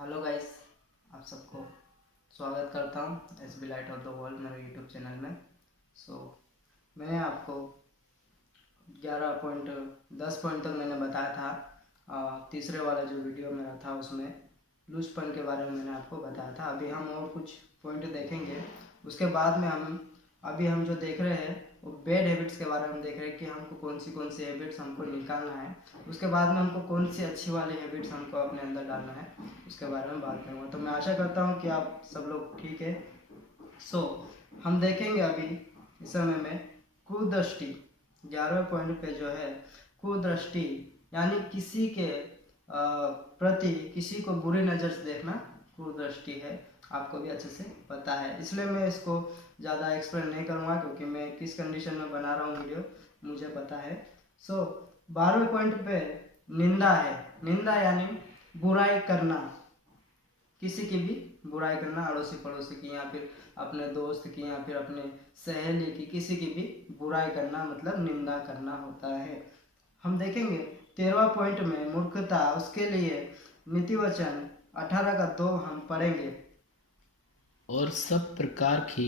Hello guys, आप सबको स्वागत करता हूँ S B light of the world मेरे यूट्यूब चैनल में। मैंने आपको 11 पॉइंट 10 पॉइंट तक मैंने बताया था। तीसरे वाला जो वीडियो मेरा था उसमें लूज पॉइंट के बारे में मैंने आपको बताया था। अभी हम और कुछ पॉइंट देखेंगे। उसके बाद में हम जो देख रहे हैं वो बैड हैबिट्स के बारे में देख रहे हैं कि हमको कौन सी हैबिट्स हमको निकालना है। उसके बाद में हमको कौन सी अच्छी वाली हैबिट्स हमको अपने अंदर डालना है, उसके बारे में बात करूँगा। तो मैं आशा करता हूँ कि आप सब लोग ठीक है। हम देखेंगे अभी इस समय में कुदृष्टि। 11वें पॉइंट पे जो है कुदृष्टि यानी किसी के प्रति किसी को बुरी नज़र से देखना कुदृष्टि है। आपको भी अच्छे से पता है, इसलिए मैं इसको ज़्यादा एक्सप्लेन नहीं करूँगा क्योंकि मैं किस कंडीशन में बना रहा हूँ वीडियो मुझे पता है। 12वें पॉइंट पे निंदा है। निंदा यानी बुराई करना, किसी की भी बुराई करना, अड़ोसी पड़ोसी की या फिर अपने दोस्त की या फिर अपने सहेली की, किसी की भी बुराई करना मतलब निंदा करना होता है। हम देखेंगे 13वां पॉइंट में मूर्खता, उसके लिए नीति वचन 18 का 2 हम पढ़ेंगे। और सब प्रकार की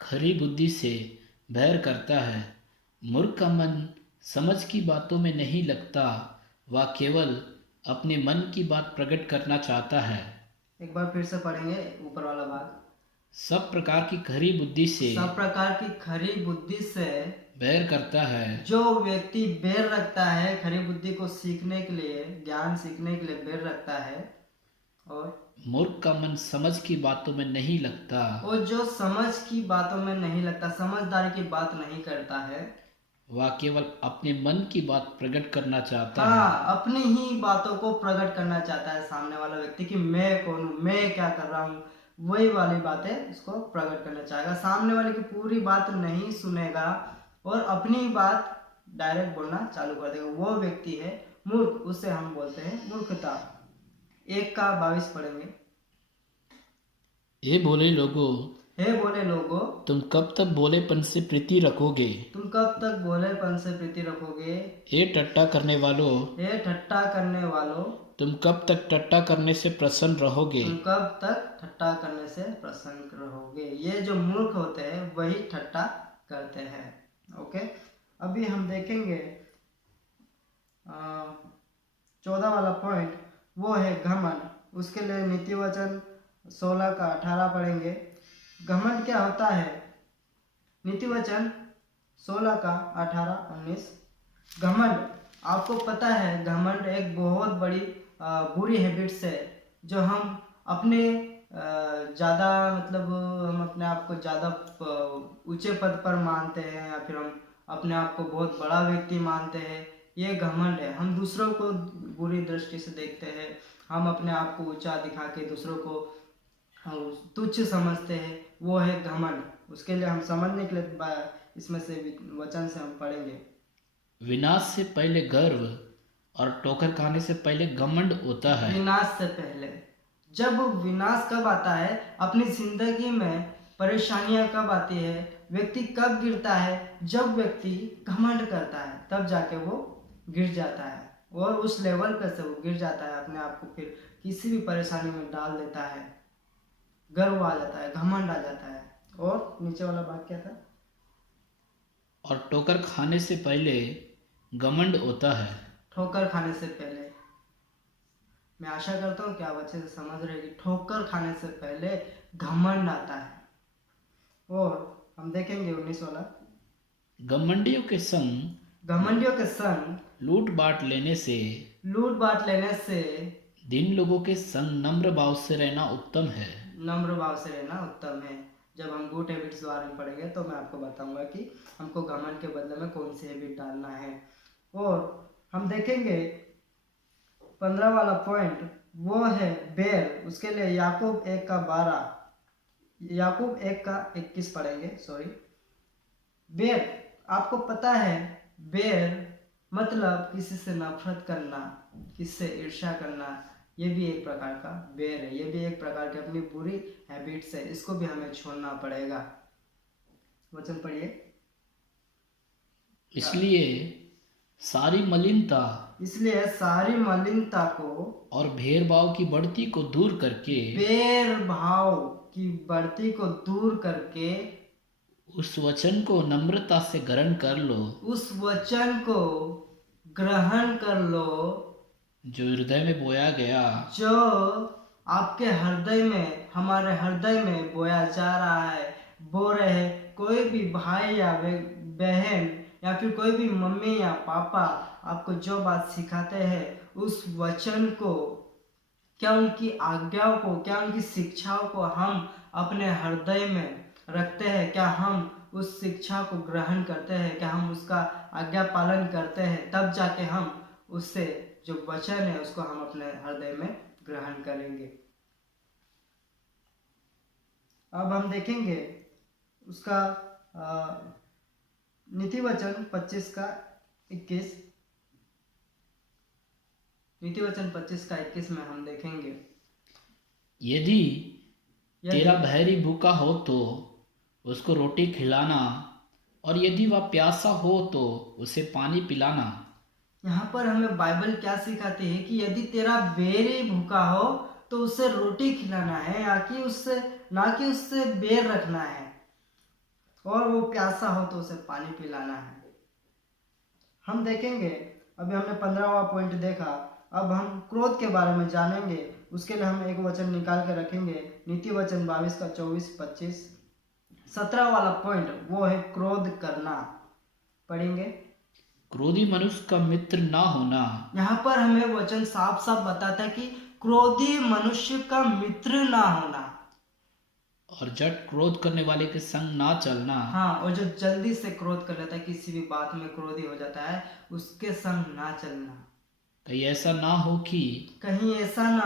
खरी बुद्धि से बैर करता है। मूर्ख का मन समझ की बातों में नहीं लगता, वह केवल अपने मन की बात प्रकट करना चाहता है। एक बार फिर से पढ़ेंगे ऊपर वाला भाग। सब प्रकार की खरी बुद्धि से सब प्रकार की खरी बुद्धि से बैर करता है। जो व्यक्ति बैर रखता है, खरी बुद्धि को सीखने के लिए, ज्ञान सीखने के लिए बैर रखता है, और मूर्ख का मन समझ की बातों में नहीं लगता, वो जो समझ की बातों में नहीं लगता, समझदारी की बात नहीं करता है, वह केवल अपने मन की बात प्रकट करना चाहता है। हाँ, अपनी ही बातों को प्रकट करना चाहता है सामने वाला व्यक्ति कि मैं कौन हूँ, मैं क्या कर रहा हूँ, वही वाली बातें उसको प्रकट करना चाहेगा। सामने वाले की पूरी बात नहीं सुनेगा और अपनी बात डायरेक्ट बोलना चालू कर देगा, वो व्यक्ति है मूर्ख। उसे हम बोलते हैं मूर्खता। 1 का 22 पढ़ेंगे। ये बोले लोगों, हे बोले लोगो, तुम कब तक बोलेपन से प्रीति रखोगे? तुम कब तक भोलेपन से प्रीति रखोगे? ये टट्टा करने वालों, हे ठट्टा करने वालों, तुम कब तक टट्टा करने से प्रसन्न रहोगे? तुम कब तक ठट्टा करने से प्रसन्न रहोगे? ये जो मूर्ख होते हैं वही ठट्टा करते हैं। ओके, अभी हम देखेंगे 14 वाला पॉइंट, वो है घमंड। उसके लिए नीति वचन 16 का 18 पढ़ेंगे। घमंड क्या होता है? नीति वचन 16 का 18 19। घमंड, आपको पता है घमंड एक बहुत बड़ी बुरी हैबिट्स है जो हम अपने ज़्यादा मतलब हम अपने आप को ज़्यादा ऊंचे पद पर मानते हैं या फिर हम अपने आप को बहुत बड़ा व्यक्ति मानते हैं। ये घमंड है। हम दूसरों को बुरी दृष्टि से देखते हैं, हम अपने आप को ऊंचा दिखा के दूसरों को हम तुच्छ समझते हैं, वो है घमंड। उसके लिए हम समझने के लिए इसमें से वचन से हम पढ़ेंगे। विनाश से पहले गर्व और ठोकर खाने से पहले घमंड होता है। विनाश से पहले, जब विनाश कब आता है अपनी जिंदगी में, परेशानियां कब आती है, व्यक्ति कब गिरता है? जब व्यक्ति घमंड करता है तब जाके वो गिर जाता है और उस लेवल पर से वो गिर जाता है, अपने आप को फिर किसी भी परेशानी में डाल देता है, गर्व आ जाता है, घमंड आ जाता है। और नीचे वाला बात क्या था? और ठोकर खाने से पहले घमंड होता है। ठोकर खाने से पहले, मैं आशा करता हूँ कि आप अच्छे से समझ रहे हैं कि ठोकर खाने से पहले घमंड आता है। और हम देखेंगे 19 वाला, घमंडियों के संग घमंडियों के संग लूट बांट लेने से लूट बांट लेने से दिन लोगों के संग नम्र भाव से रहना उत्तम है। नम्र भाव से रहना उत्तम है। जब हम गुड हैबिट्स के बारे में पढ़ेंगे तो मैं आपको बताऊंगा कि हमको घमंड के बदले में कौन सी हैबिट डालना है। और हम देखेंगे 15 वाला पॉइंट, वो है बेर। उसके लिए याकूब 1 का 12, याकूब 1 का 21 पढ़ेंगे। सॉरी, बेर, आपको पता है बेर मतलब किसी से नफरत करना, किससे ईर्ष्या करना, ये भी एक प्रकार का बेर है। ये भी एक प्रकार की अपनी बुरी हैबिट्स है, इसको भी हमें छोड़ना सारी मलिनता इसलिए सारी मलिनता को और भेदभाव की बढ़ती को दूर करके भेदभाव की बढ़ती को दूर करके उस वचन को नम्रता से ग्रहण कर लो, उस वचन को ग्रहण कर लो जो हृदय में बोया गया, जो आपके हृदय में, हमारे हृदय में बोया जा रहा है, बो रहे। कोई भी भाई या बहन या फिर कोई भी मम्मी या पापा आपको जो बात सिखाते हैं, उस वचन को, क्या उनकी आज्ञाओं को, क्या उनकी शिक्षाओं को हम अपने हृदय में रखते हैं? क्या हम उस शिक्षा को ग्रहण करते हैं? क्या हम उसका आज्ञा पालन करते हैं? तब जाके हम उससे जो वचन है उसको हम अपने हृदय में ग्रहण करेंगे। अब हम देखेंगे उसका नीति वचन 25 का 21, नीति वचन 25 का 21 में हम देखेंगे, यदि तेरा बहरी भूखा हो तो उसको रोटी खिलाना, और यदि वह प्यासा हो तो उसे पानी पिलाना। यहाँ पर हमें बाइबल क्या सिखाती है कि यदि तेरा बेर भूखा हो तो उसे रोटी खिलाना है, या कि उससे, ना कि उससे बेर रखना है, और वो प्यासा हो तो उसे पानी पिलाना है। हम देखेंगे, अभी हमने 15वां पॉइंट देखा, अब हम क्रोध के बारे में जानेंगे। उसके लिए हम एक वचन निकाल के रखेंगे, नीति वचन 22 का 24-25। 17 वाला पॉइंट वो है क्रोध करना। पढ़ेंगे, क्रोधी मनुष्य का मित्र ना होना। यहाँ पर हमें वचन साफ साफ बताता है कि क्रोधी मनुष्य का मित्र ना होना, और झट क्रोध करने वाले के संग ना चलना। हाँ, और जो जल्दी से क्रोध कर लेता है, किसी भी बात में क्रोधी हो जाता है, उसके संग ना चलना। कहीं ऐसा ना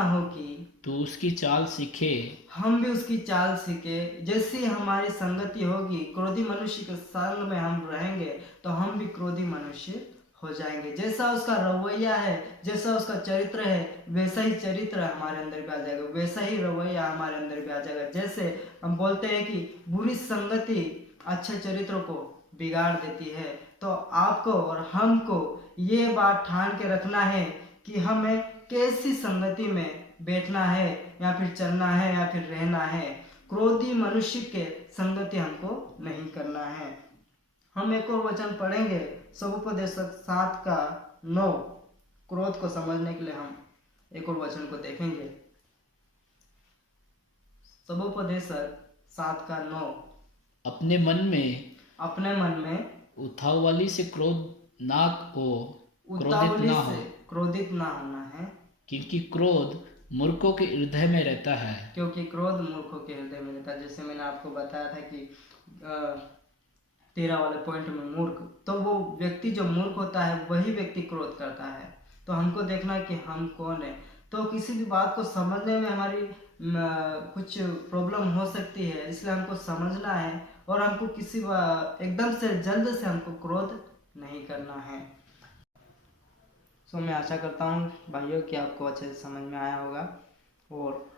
हो कि तू उसकी चाल सीखे, हम भी उसकी चाल सीखे। जैसी हमारी संगति होगी, क्रोधी मनुष्य के संग में हम रहेंगे तो हम भी क्रोधी मनुष्य हो जाएंगे। जैसा उसका रवैया है, जैसा उसका चरित्र है, वैसा ही चरित्र हमारे अंदर भी आ जाएगा, वैसा ही रवैया हमारे अंदर भी आ जाएगा। जैसे हम बोलते हैं कि बुरी संगति अच्छे चरित्र को बिगाड़ देती है, तो आपको और हमको ये बात ठान के रखना है कि हमें कैसी संगति में बैठना है, या फिर चलना है, या फिर रहना है। क्रोधी मनुष्य के संगति हमको नहीं करना है। हम एक और वचन पढ़ेंगे, समुपदेशक 7 का 9। क्रोध को समझने के लिए हम एक और वचन को देखेंगे, समुपदेशक 7 का 9। अपने मन में उतावली से क्रोध ना हो, उतावली से क्रोधित ना होना है, क्योंकि क्रोध मूर्खों के हृदय में रहता है। क्योंकि क्रोध मूर्खों के हृदय में रहता है। जैसे मैंने आपको बताया था कि 13 वाले पॉइंट में मूर्ख, तो वो व्यक्ति जो मूर्ख होता है वही व्यक्ति क्रोध करता है। तो हमको देखना है कि हम कौन है। तो किसी भी बात को समझने में हमारी कुछ प्रॉब्लम हो सकती है, इसलिए हमको समझना है, और हमको किसी एकदम से जल्द से हमको क्रोध नहीं करना है। मैं आशा करता हूँ भाइयों कि आपको अच्छे से समझ में आया होगा। और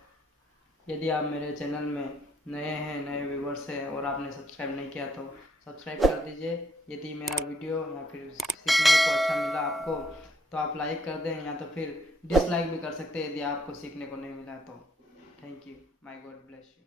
यदि आप मेरे चैनल में नए हैं, नए व्यूवर्स हैं, और आपने सब्सक्राइब नहीं किया तो सब्सक्राइब कर दीजिए। यदि मेरा वीडियो या फिर सीखने को अच्छा मिला आपको तो आप लाइक कर दें, या तो फिर डिसलाइक भी कर सकते हैं यदि आपको सीखने को नहीं मिला तो। Thank you, my God bless you.